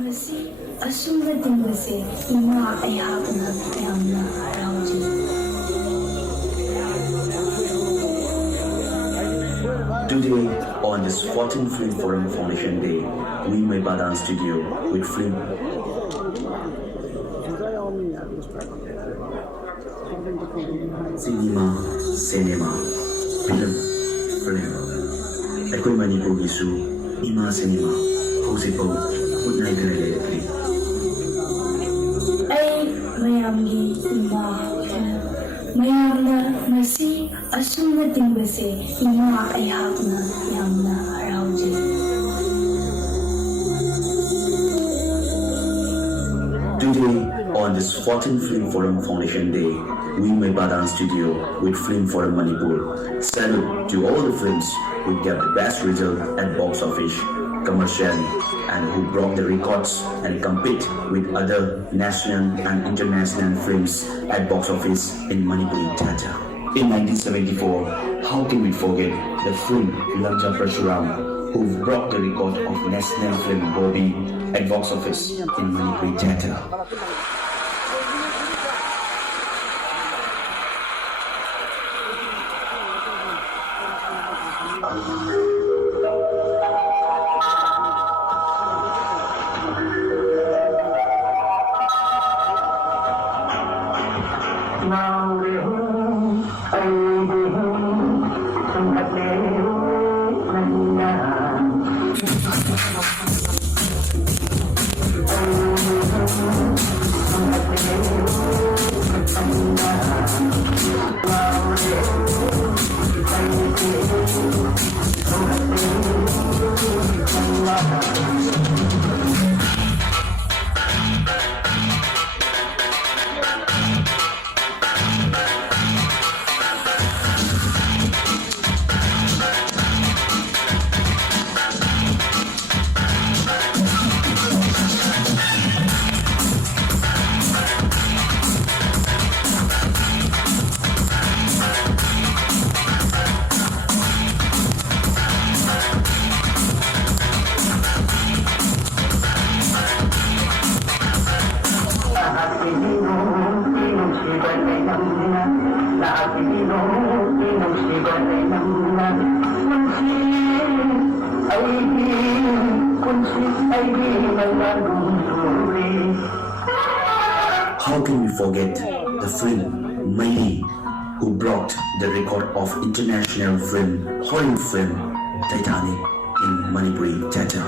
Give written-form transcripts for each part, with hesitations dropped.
ꯉꯁꯤ ꯑꯁꯨꯝꯅ ꯇꯤꯡꯕꯁꯦ ꯏꯃꯥ ꯑꯩꯍꯥꯛꯅ ꯌꯥꯝꯅ ꯍꯔꯥꯎꯖꯩ. Today, on this 14th Film Forum Foundation Day, we MEIPA Dance Studio with film. Cinema, film. Ako'y Manipur gisu, ima cinema, husipau, utnay ganagayatri. Ay mayamgi ima, mayamna ngasi asumna tingbase ima ayhakna yamna haraujay. Today, on this 14th Film Forum Foundation Day, we MEIPA Dance Studio with Film Forum Manipur. Salute to all the films who get the best result at box office commercially and who broke the records and compete with other national and international films at box office in Manipuri theatre. In 1974, how can we forget the film Langcha Prashuram, who broke the record of national film Bobby at box office in Manipuri theatre. How can we forget the film MEIPA, who broke the record of international film, Hollywood film, Titanic in Manipuri theatre.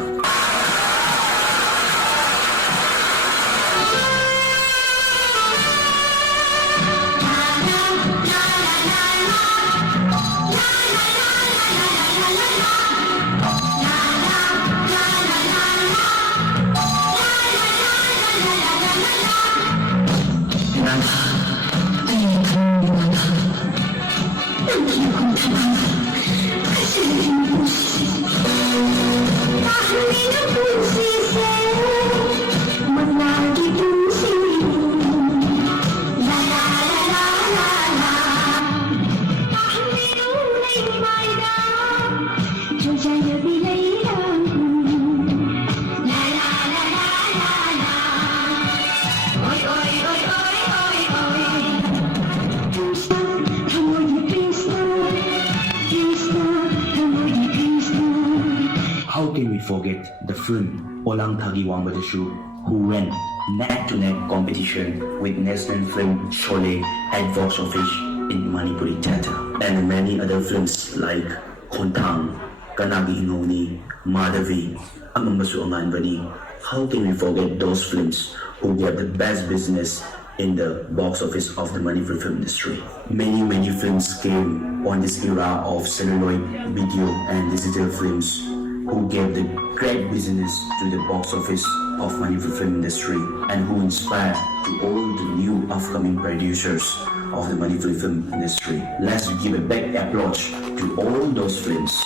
How can we forget the film Olang Thagi Wangbadashu, who went neck-to-neck competition with national film Sholay at box office in Manipuri theatre, and many other films like Khontang, Kanagi Hinoni, Madhavi, Amambasu Amanbani. How can we forget those films who get the best business in the box office of the Manipur film industry? Many films came on this era of celluloid, video and digital films who gave the great business to the box office of Manipur film industry and who inspired to all the new upcoming producers of the Manipur film industry. Let's give a big applause to all those films.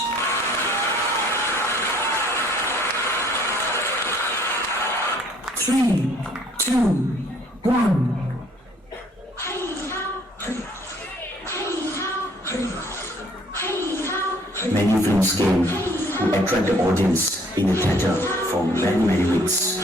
Three, two, one. Many films came to attract the audience in the theatre for many weeks.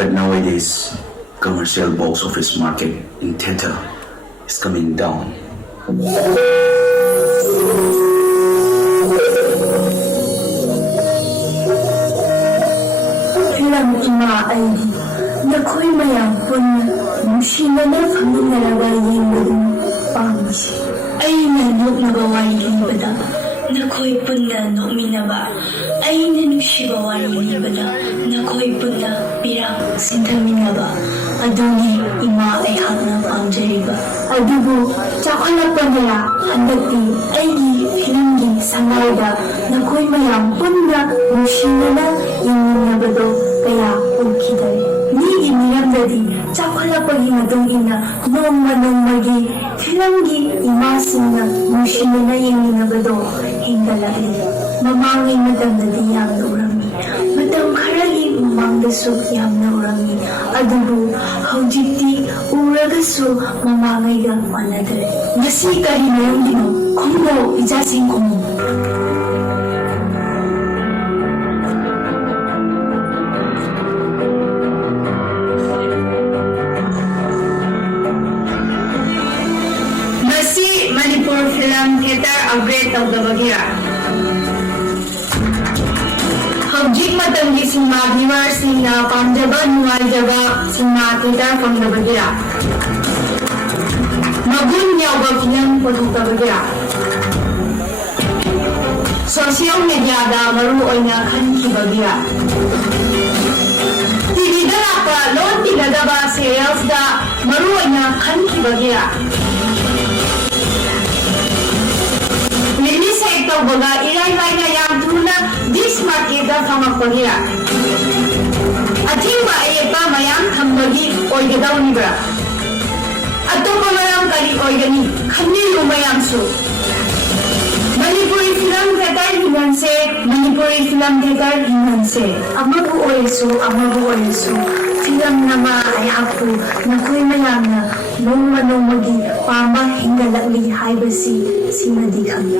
But nowadays, commercial box office market in theater is coming down. Ilang ima ay nakoy mayang punna nungsinana pangingalaga yingin pangisi. Ay nanok nagaway limbada nakoy punna no minaba. Ay nanusibaway limbada nakoy punna pirang sintaminaba. Aduni ima ay hangang pangjariba. Adugo tsakala pa nila handati ay pinangging sangawda nakoy mayang punna nungsinana yingin kaya ukidari. Ni iniramdadi tsakala paghingadong ina nung magi filanggi imasin na mushina na yung nabado hinggalali. Mamangay madamdadi yang na urami. Madam karali mamangdaso yang na urami. Adubo haujiti uragaso mamangay gang manadari. Nasi kari na yung dino kumbo ijasing kumo. Manipur Film Theater upgrade of the Bagira. Hobjik matanggi sinma viewers sinna Panjaba Nuwaljaba sinma theater from the Bagira. Magun Yawa Film product the Bagira. Social media da maru oina khanki Bagira. TV da pa lon ꯌꯦꯡꯒꯗꯕ ꯁꯦꯔꯤꯌꯦꯜꯁꯗ ꯃꯔꯨꯑꯣꯏꯅ ꯈꯟꯈꯤꯕꯒꯤꯔ? Release ꯍꯦꯛ ꯇꯧꯕꯒ ꯏꯔꯥꯏ ꯂꯥꯏꯅ ꯌꯥꯝ ꯊꯨꯅ dish ꯃꯥꯔꯀꯦꯠꯇ ꯐꯪꯉꯛꯄꯒꯤꯔ? ꯑꯊꯤꯡꯕ ꯑꯌꯦꯠꯄ ꯃꯌꯥꯝ ꯊꯝꯕꯒꯤ ꯑꯣꯏꯒꯗꯧꯔꯤꯕ꯭ꯔꯥ? ꯑꯇꯣꯞꯄ ꯃꯔꯝ ꯀꯔꯤ ꯑꯣꯏꯒꯅꯤ? ꯈꯟꯕꯤꯌꯨ ꯃꯌꯥꯝꯁꯨ꯫ ꯃꯅꯤꯄꯨꯔꯤ ꯐꯤꯂꯝ ꯊꯤꯌꯦꯇꯔ ꯍꯤꯡꯍꯟꯁꯦ, ꯃꯅꯤꯄꯨꯔꯤ ꯐꯤꯂꯝ ꯊꯤꯌꯦꯇꯔ ꯍꯤꯡꯍꯟꯁꯦ꯫ ꯑꯃꯕꯨ ꯑꯣꯏꯔꯁꯨ ꯑꯃꯕꯨ ꯑꯣꯏꯔꯁꯨ ꯐꯤꯂꯝ ꯅꯃꯥ ꯑꯩꯍꯥꯛꯄꯨ ꯅꯈꯣꯏ ꯃꯌꯥꯝꯅ ꯅꯣꯡꯃ ꯅꯣꯡꯃꯒꯤ ꯄꯥꯝꯕ ꯍꯦꯟꯒꯠꯂꯛꯂꯤ ꯍꯥꯏꯕꯁꯤ ꯁꯤꯃꯗꯤ ꯈꯪꯏ꯫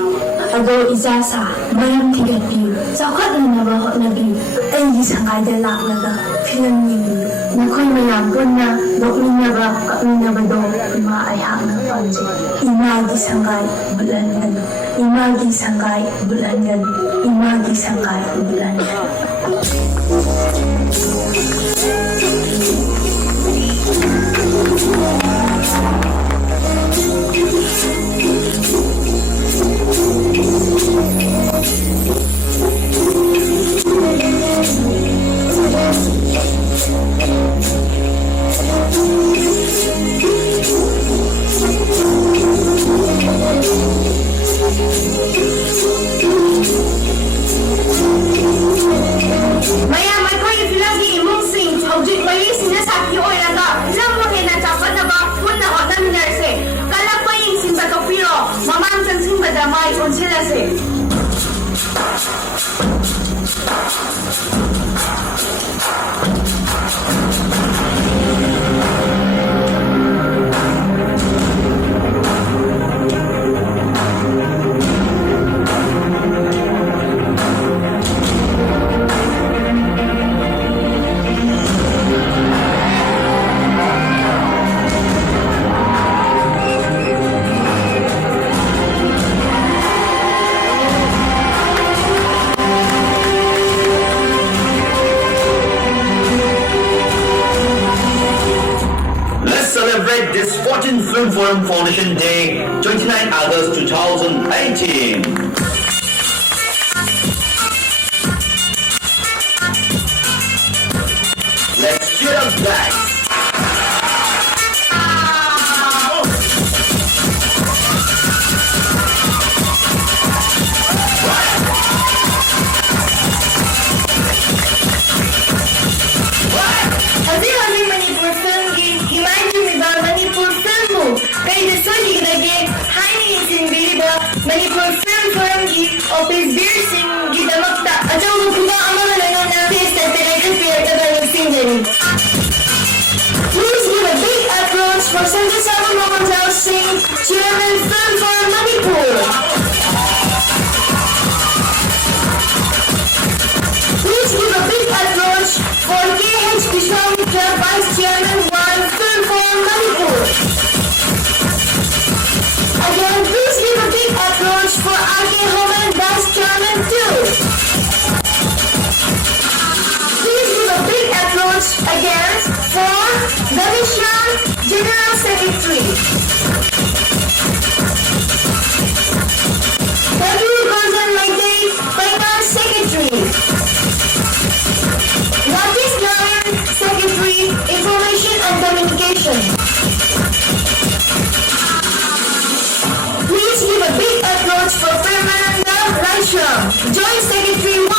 ꯑꯗꯣ ꯏꯆꯥꯁꯥ ꯃꯔꯝ ꯊꯤꯒꯠꯄꯤꯌꯨ, ꯆꯥꯎꯈꯠꯅꯅꯕ ꯍꯣꯠꯅꯕꯤꯌꯨ, ꯑꯩꯒꯤ ꯁꯪꯒꯥꯏꯗ ꯂꯥꯛꯂꯒ ꯐꯤꯂꯝ ꯌꯦꯡꯕꯤꯌꯨ꯫ ꯅꯈꯣꯏ ꯃꯌꯥꯝ ꯄꯨꯟꯅ ꯅꯣꯛꯃꯤꯟꯅꯕ ꯀꯞꯃꯤꯟꯅꯕꯗꯣ ꯏꯃꯥ ꯑꯩꯍꯥꯛꯅ ꯄꯥꯝꯖꯩ꯫ ꯏꯃꯥꯒꯤ ꯁꯪꯒꯥꯏ ꯃꯨꯠꯍꯟꯒꯅꯨ, 이마기 상가이 물안간 이마기 상가이 물안간 This 14th Film Forum Foundation Day, 29 August 2018. Let's cheer up, guys. Manipur film Manipur film kay Manipur Film Forum office beersing gidamakta ajaw kuma amana na face at please give a big applause for Sanjay Mohanjal Singh, Chairman Film Forum Manipur. Please give a big applause for KH Vishwamitra, Vice Chairman 1 Film Forum Manipur. Again, please give a big applause for RK Homan, Vice Chairman 2. Please give a big applause again for Ganeshan, General Secretary. W. Gordon Maitei, Finance Secretary. Notice Nayan, Secretary, Information and Communication. Please give a big applause for Premananda Raishram, Joint Secretary 1.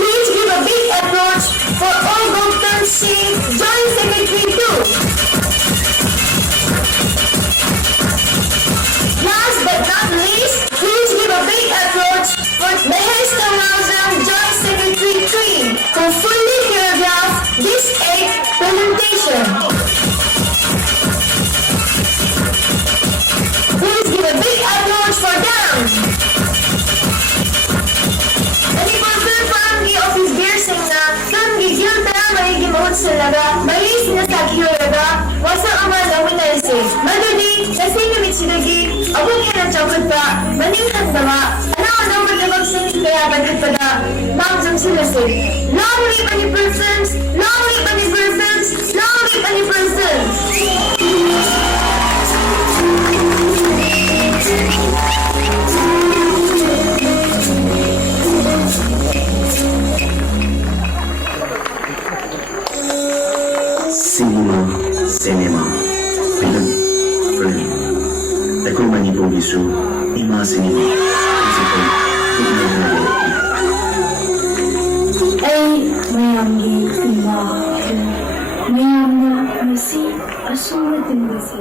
Please give a big applause for all Gautam Singh, Joint Secretary 2. Last but not least, please give a big applause for Mahesh Tamazam, Joint Secretary 3, who fully choreographed this 8th presentation. Please give a big applause for them. Manipur Film Forum की office beersing na film की gil tara marigi mahut se laga malis na sakhi horaga wasa amal lawinay se madudi kasing michidagi abun hena chawkatpa maning handama ana matlabag sin kaya baghatpada mamjam sila se long live Manipur Films, long live Manipur Films, long live Manipur Films. cinema, cinema, film, film. Ako'y Manipur gisu, ima cinema, musical, tignan. Ay mayamgi tingwa. Mayamna masi asuma tingwasi.